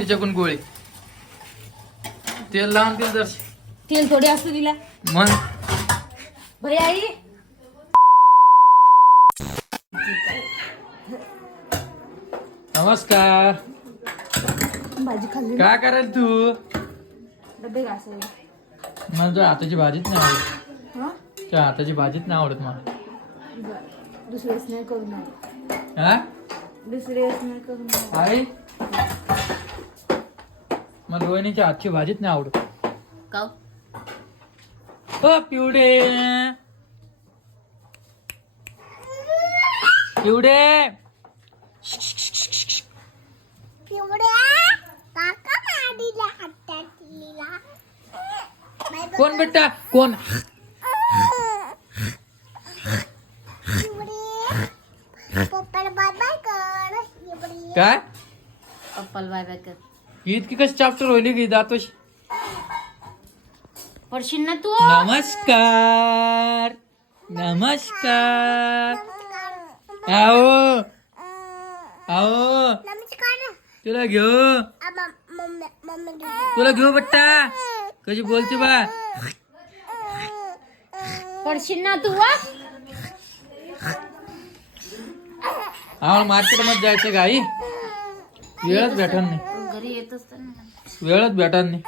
तिच्याकडून गोळे. तेल लावून दिल तर तेल थोडी असतं तिला. मग? बरी आई. नमस्कार. भाजी खाल्ली काय करायला तू? डबे घासावे मला तुझ्या हाताची भाजीच नाही आवडत. हा? त्या हाताची भाजीच नाही आवडत मला. बरं. दुसरी वेळेस नाही करू हा? दुसरी वेळेस नाही करू नये आई मला रोहिणीच्या हातची भाजीच नाही आवडत. पिवडे. पिवडे. कोण बेटा? कोण? काय? पप्पाला बाय बाय कर. इतकी कशी चाप्टर होईल की जातोश पडशील ना तू? नमस्कार. नमस्कार. आओ. आओ. तुला घेऊ. तुला घेऊ बट्टा. कशी बोलते बा? पडशील ना तू आम्हाला मार्केटमध्ये जायचं गाई वेळच भेटत नाही. वेळच भेटत नाही.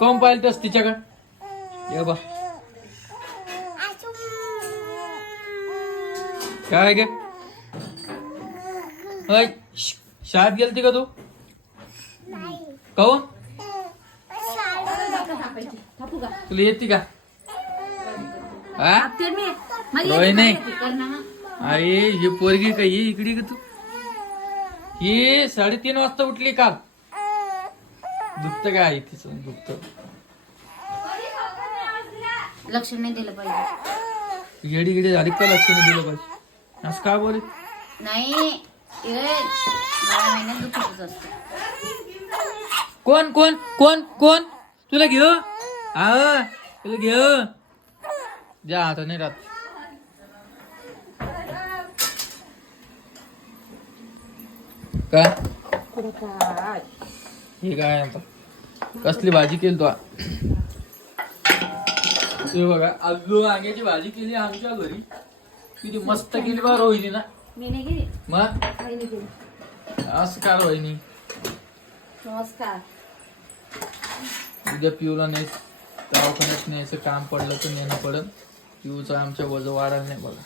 काऊन पाहिलं तस तिच्याकडे? ये बा. काय गे? शाळेत गेलती का तू? काऊन तुला येते का? हा? नाही. अरे ही पोरगी काय ही इकडे का तू? ही साडेतीन वाजता उठली काल दुखत काय तिचं? दुखत. लक्ष नाही दिलं पाहिजे. येडी गिडी झाली का लक्ष नाही दिलं पाहिजे? असं काय बोल नाही हे कोण कोण कोण कोण? तुला घेऊ? आह तुला घेऊ? जा आता नाही राहत. काय? हे काय आता? कसली भाजी केली तू हे बघा आलू वांग्याची भाजी केली आमच्या घरी. किती मस्त केली बा रोहिणी ना. मग असं काय रोहिणी उद्या पिऊला नाही दवाखान्यात न्यायचं काम पडलं तर नेणं पडलं पिऊचं आमच्या वजन वाढायला नाही बघा.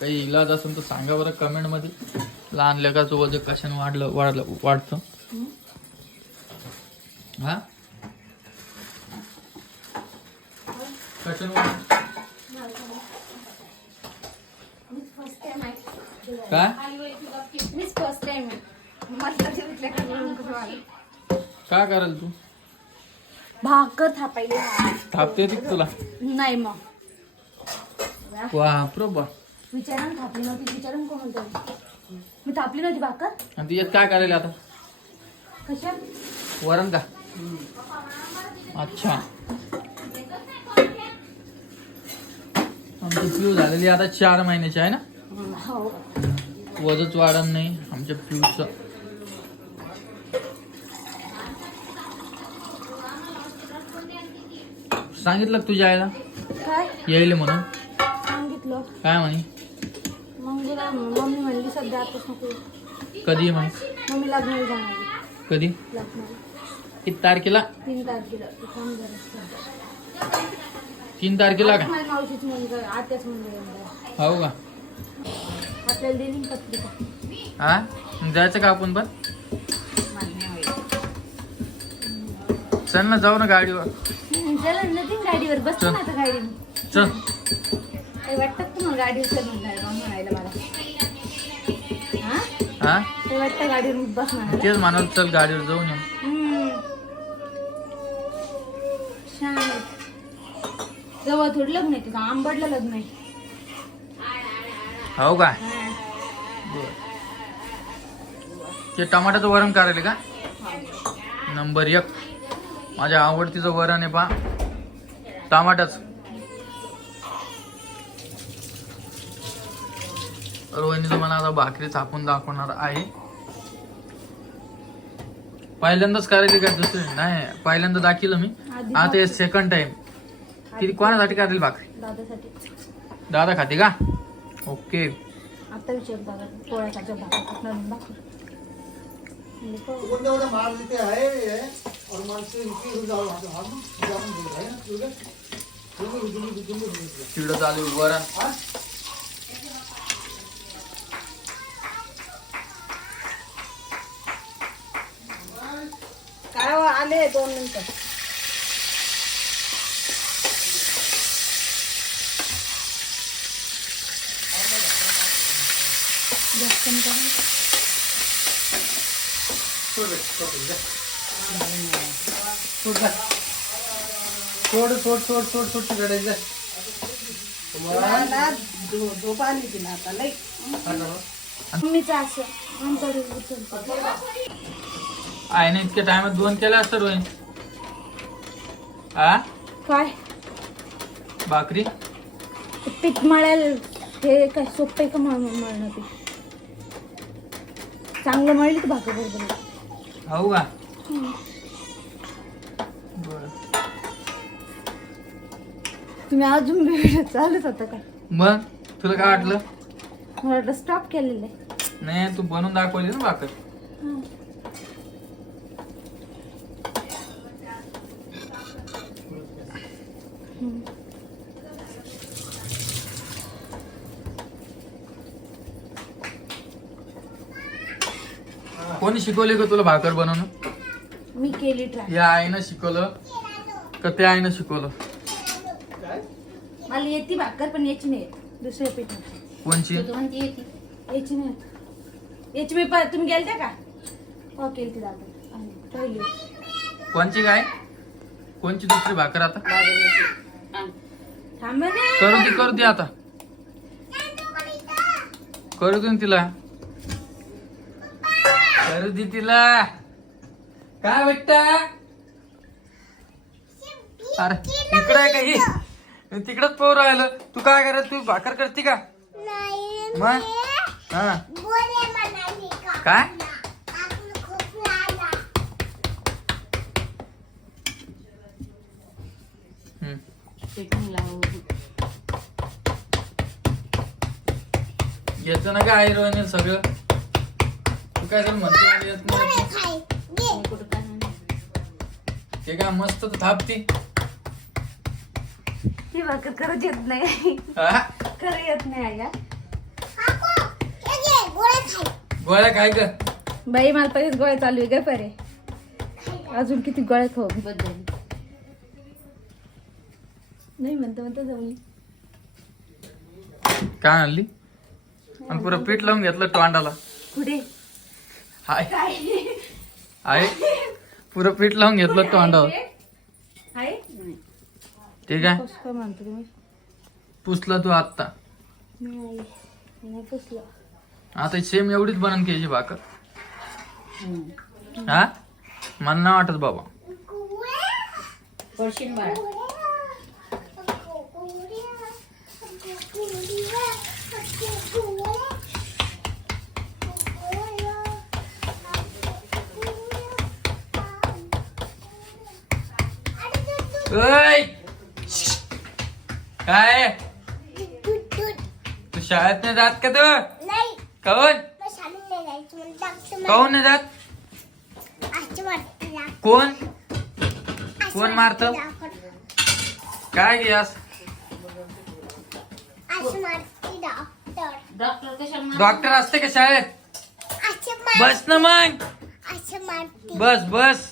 काही इलाज असेल तर सांगा बरं कमेंटमध्ये. लहान लेखाचं वजन कशाने वाढलं वाढलं वाढतं. हा? कशाने काय मीच फर्स्ट टाइम काय कराल तू? भाकर थापायली. थापते का तुला? नाही मग. बापरे बा. विचारून थापली नव्हती विचारून कोण होतं मी थापली नव्हती भाकर. आणि तिच्यात काय करायला आता? कशा? वरण का? अच्छा. आमची पिऊ झालेली आता चार महिन्याची आहे ना? हो. वजच वाढत नाही आमच्या पिऊचं. सांगितलं का तुझ्या आईला? काय? यायले म्हणून. सांगितलं. काय म्हणे? मग गेला मम्मी म्हणली सध्या आताच नको कधी म्हणे मम्मी लग्नाला जाणार कधी लग्नाला किती तारखेला तीन तारखेला तू थांब जरा. तीन तारखेला का माझ्या मावशीच मुलगा आत्याच मुलगा हो का आपल्याला दिली ना पत्रिका हा मग जायचं का आपण पण चल ना जाऊ ना गाडीवर हम्म, चला गाडीवर. ना आता गाडीवर चल तुम्हाला म्हणायला मला. हा? हा? ते वाटतं गाडीवर बस म्हणाला तेच म्हणत चल गाडीवर हम्म. छान आहे. जवळ थोडं लग्न आहे तुझं. आंबडलं लग्न आहे. हो का? हा. ते टमाट्याचं वरण करायला का? नंबर एक. माझ्या आवडतीचं वरण आहे पा टमाटाच रोहिणीचं मला आता भाकरी थापून दाखवणार आहे. पहिल्यांदाच करायची का दुसरी? नाही पहिल्यांदा दाखिलं मी. आता हे सेकंड टाइम किती कोणासाठी करायला भाकरी? दादासाठी. दादा खाते का? ओके. आता विचार दादा म्हणजे पोळ्या. मार देते हैं? ये और हो जाओ दे रहे हैं ठीक है वरण हां? आहे दोन मिनटं। दर्शन आहे ना इतक्या टायमात दोन केल्या असतं रोहिण. आ? काय? भाकरी? पीठ मळायला हे काय सोपं आहे का मळ मळणं ते? चांगलं मळली की भाकर बरोबर. हो का? बरं. तुम्ही अजून व्हिडिओ चालूच होता काय मग? तुला काय वाटलं? मला वाटलं स्टॉप केलेलं आहे. नाही तू बनवून दाखवली ना भाकर. हं. कोणी शिकवले का तुला भाकर बनवणं? मी केली ट्राय या आईनं शिकवलं का त्या आईनं शिकवलं? मला येते भाकर पण याची नाही येत. दुसऱ्या पीठ कोणची? म्हणते येते. याची नाही येत. याची मी प- तुम्ही गेलत्या का? हो केली ती दादा राहिली कोणची काय कोणची दुसरी भाकर आता? थांबा ना. करू दे करू दे आता. करू दे ना तिला. करू दे तिला. काय वाटत अरे इकडे आहे का ही? तिकडच पोर राहिलं तू काय करत? तू भाकर करते का? मग? हा. काय. येतं ना काय रोहिणी सगळं? काय तर म्हणते येत नाही. ते काय मस्त तर थापती. ही भाकर खरंच येत नाही. हा? खरं येत नाही आया. गोळ्या काय ग. बाई मला पहिलेच गोळ्या चालू आहे ग परे. अजून किती गोळ्या खाऊ? मी? नाही म्हणता म्हणता जाऊन काय आणली? आणि पुरं पीठ लावून घेतलं टोंडाला कुठे? हाय. आहे पुरं पीठ लावून घेतलं तोंडावर. आहे ते. काय? पुसलं तू आत्ता. नाही नाही पुसलं. आता सेम एवढीच बनन घ्यायची भाकर. हा? मला नाही वाटत बाबा. ओय! काय? तू शाळेत नाही जात का तू? काऊन? काऊन नाही जात? कोण? कोण मारतं? काय घ्यास डॉक्टर असते का शाळेत? बस ना मग. बस बस.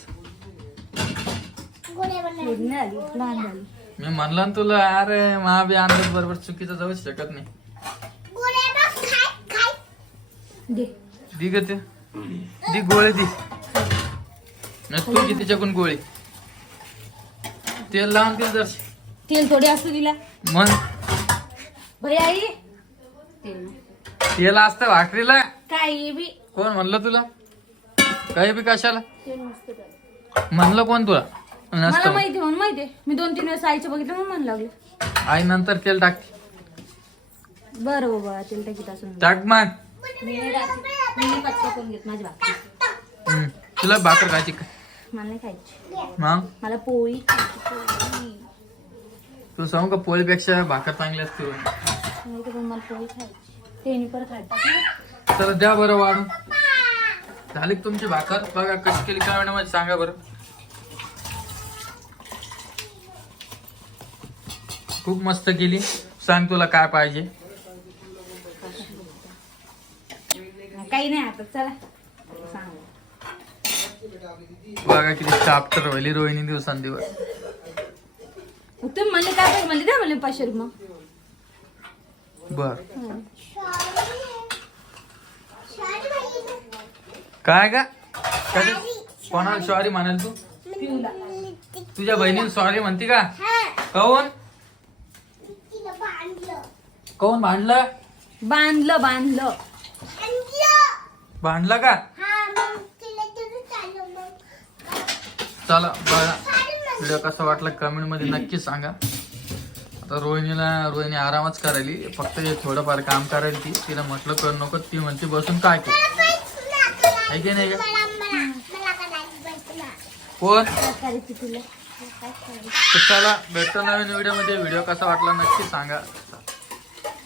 नाही आली लहान झाली मी म्हणलं ना तुला अरे मा बी अंदाज बरोबर चुकीचं जाऊ शकत नाही. दे. दी ग ते. दी गोळी दी. तू किती तिच्याकडून गोळी. तेल लावून दिल जर. तेल थोडी असतं तिला. मग? भाई आई. तेल असतं भाकरीला. काय हे बी? कोण म्हणलं तुला? काही बी कशाला? तेल. म्हणलं कोण तुला? मला नसतं माहिती म्हणून माहिती आहे. मी दोन तीन वेळेस आईचं बघितलं म्हणून म्हणू लागले. आई नंतर तेल टाक. बरं बाबा तेल टाकीत असून. टाक मग. मी नाही टाकत. मी नाही पचका करून घेत माझी भाकरी. हम्म. तुला भाकर खायची का? मला नाही खायची. मग? मला पोळी. खायची पोळी तू सांगू का पोळीपेक्षा भाकर चांगली असते. नाही तर पण मला पोळी खायची. तेनी द्या बरं वाढून. झाली का तुमची भाकर? बघा कशी केली काय मध्ये सांगा बरं. खूप मस्त केली. सांग तुला काय पाहिजे. काही नाही आता चला. सांग. बघा किती स्टाफ तर राहिली रोहिणी दिवसांदिवस. तुम्ही म्हणले काय पाहिजे म्हणले द्या म्हणले पाचशे रुपये. मग बर. काय का काय कोणाला सॉरी म्हणाल तू? पिऊला तुझ्या बहिणीला सॉरी म्हणते का? कौन? कौन भांडलं? बांधलं बांधलं. भांडलं का? चला बघा. व्हिडिओ कसा वाटला कमेंटमध्ये नक्की सांगा. आता रोहिणीला रोहिणी आरामच करायली. फक्त हे थोडंफार काम करायला ती. तिला म्हटलं कर नको. ती म्हणते बसून काय कर? आहे की नाही का कोण? तर चला भेटतो नवीन व्हिडिओमध्ये व्हिडिओ कसा वाटला नक्की सांगा.